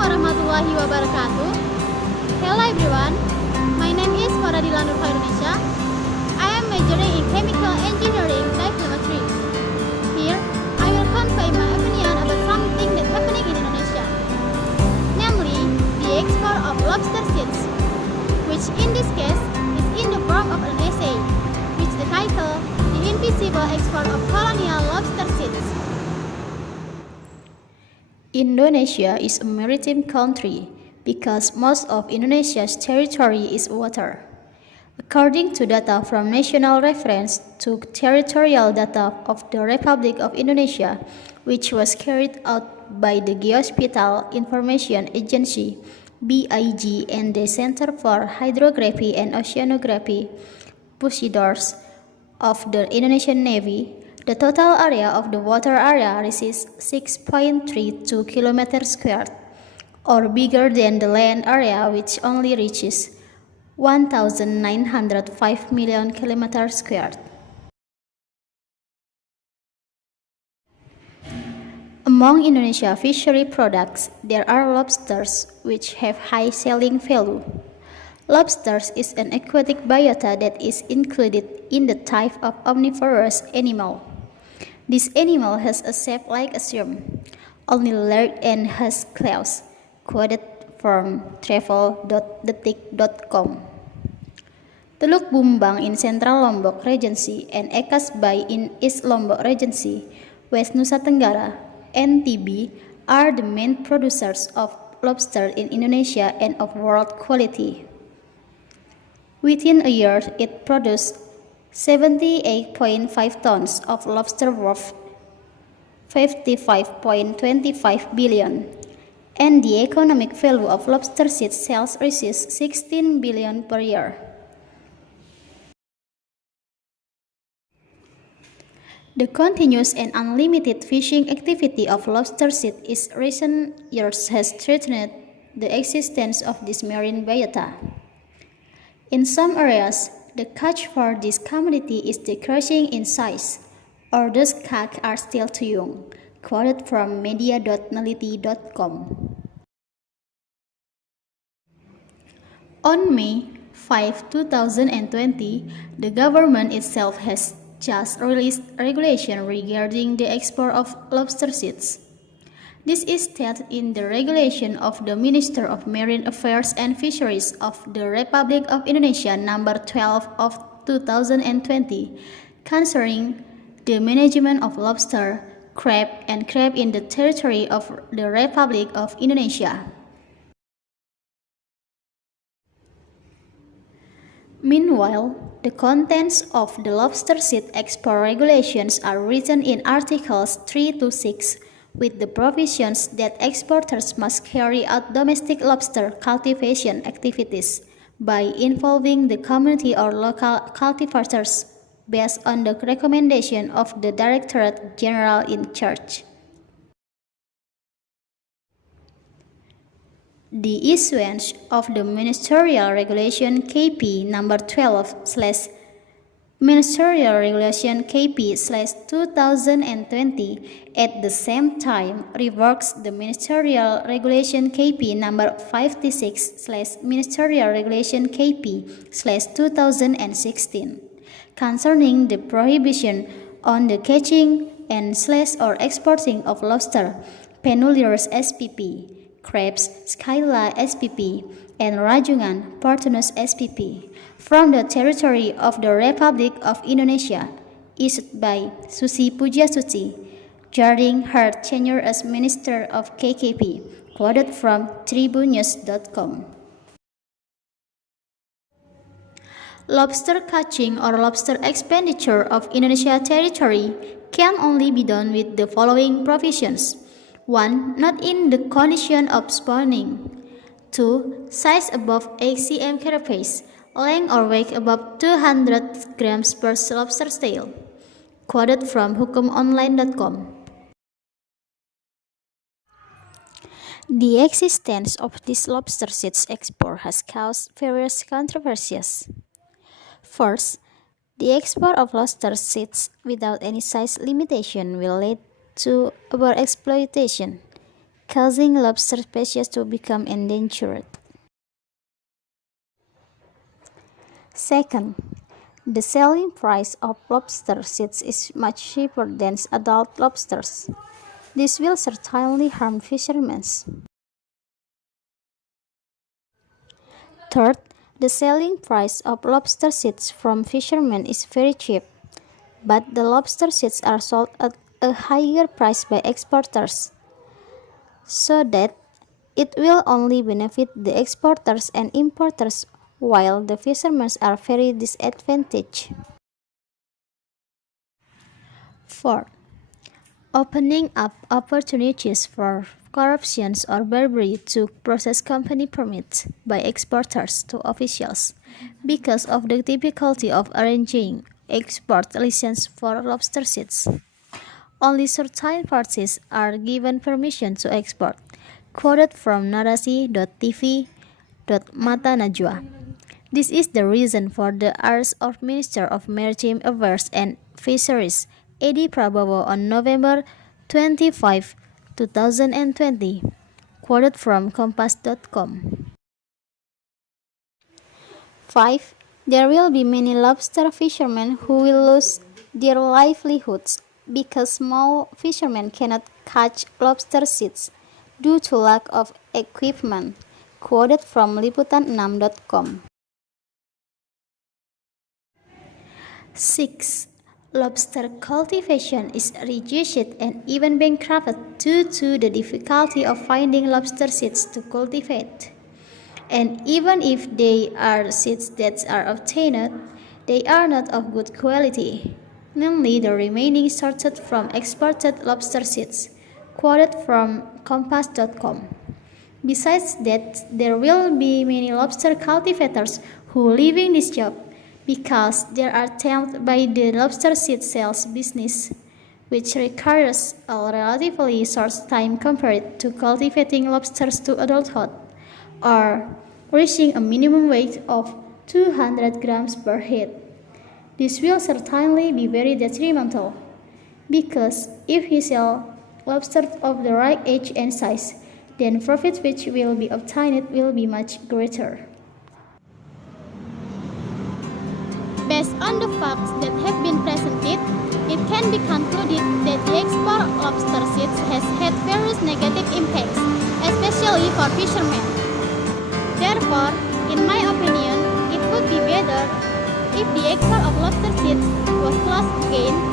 warahmatullahi wabarakatuh. Hello everyone, my name is Faradila Chairunnisya. I am majoring in Chemical Engineering Type number 3. Here, I will convey my opinion about something that's happening in Indonesia, namely the export of lobster seeds, which in this case is in the form of an essay, which the title, The Invisible Export of Colonial Lobster Seeds. Indonesia is a maritime country because most of Indonesia's territory is water. According to data from National Reference to Territorial Data of the Republic of Indonesia, which was carried out by the Geospatial Information Agency (BIG) and the Center for Hydrography and Oceanography (PUSIDORS) of the Indonesian Navy, the total area of the water area reaches 6.32 km squared, or bigger than the land area, which only reaches 1,905 million km squared. Among Indonesia fishery products, there are lobsters, which have high selling value. Lobsters is an aquatic biota that is included in the type of omnivorous animal. This animal has a shape like a shrimp, only large and has claws. Quoted from travel.detik.com. Teluk Bumbang in Central Lombok Regency and Ekas Bay in East Lombok Regency, West Nusa Tenggara, NTB are the main producers of lobster in Indonesia and of world quality. Within a year, it produced 78.5 tons of lobster worth 55.25 billion, and the economic value of lobster seed sales reaches 16 billion per year. The continuous and unlimited fishing activity of lobster seed in recent years has threatened the existence of this marine biota. In some areas, the catch for this commodity is decreasing in size, or those catch are still too young. Quoted from media.neliti.com. On May 5, 2020, the government itself has just released regulation regarding the export of lobster seeds. This is stated in the regulation of the Minister of Marine Affairs and Fisheries of the Republic of Indonesia number 12 of 2020 concerning the management of lobster, crab, and crab in the territory of the Republic of Indonesia. Meanwhile, the contents of the lobster seed export regulations are written in Articles 3 to 6, with the provisions that exporters must carry out domestic lobster cultivation activities by involving the community or local cultivators based on the recommendation of the Directorate General in charge. The issuance of the Ministerial Regulation KP number 12/ Ministerial Regulation KP/2020 at the same time revokes the Ministerial Regulation KP number 56/Ministerial Regulation KP/2016 concerning the prohibition on the catching and/or exporting of lobster, Penulirus spp, crabs, Scylla spp, and Rajungan Portunus spp from the territory of the Republic of Indonesia, issued by Susi Pujiastuti during her tenure as Minister of KKP, quoted from tribunnews.com. Lobster catching or lobster expenditure of Indonesia territory can only be done with the following provisions. 1. Not in the condition of spawning. 2. Size above 8 cm carapace, length or weight above 200 grams per lobster tail. Quoted from hukumonline.com. The existence of this lobster seeds export has caused various controversies. First, the export of lobster seeds without any size limitation will lead to overexploitation. causing lobster species to become endangered. Second, the selling price of lobster seeds is much cheaper than adult lobsters. This will certainly harm fishermen. Third, the selling price of lobster seeds from fishermen is very cheap, but the lobster seeds are sold at a higher price by exporters, so that it will only benefit the exporters and importers while the fishermen are very disadvantaged. Fourth, opening up opportunities for corruption or bribery to process company permits by exporters to officials because of the difficulty of arranging export license for lobster seeds. Only certain parties are given permission to export. Quoted from narasi.tv.mata Najwa. This is the reason for the arrest of Minister of Maritime Affairs and Fisheries, Edi Prabowo, on November 25, 2020. Quoted from kompas.com. 5. There will be many lobster fishermen who will lose their livelihoods because small fishermen cannot catch lobster seeds due to lack of equipment. Quoted from liputan6.com. 6. Lobster cultivation is reduced and even bankrupted due to the difficulty of finding lobster seeds to cultivate. And even if they are seeds that are obtained, they are not of good quality, namely the remaining sorted from exported lobster seeds. Quoted from kompas.com. Besides that, there will be many lobster cultivators who leaving this job because they are tempted by the lobster seed sales business, which requires a relatively short time compared to cultivating lobsters to adulthood, or reaching a minimum weight of 200 grams per head. This will certainly be very detrimental, because if he sells lobsters of the right age and size, then profit which will be obtained will be much greater. Based on the facts that have been presented, it can be concluded that the export of lobster seeds has had various negative impacts, especially for fishermen. Therefore, in my opinion, it would be better if the export of lobster seeds was closed again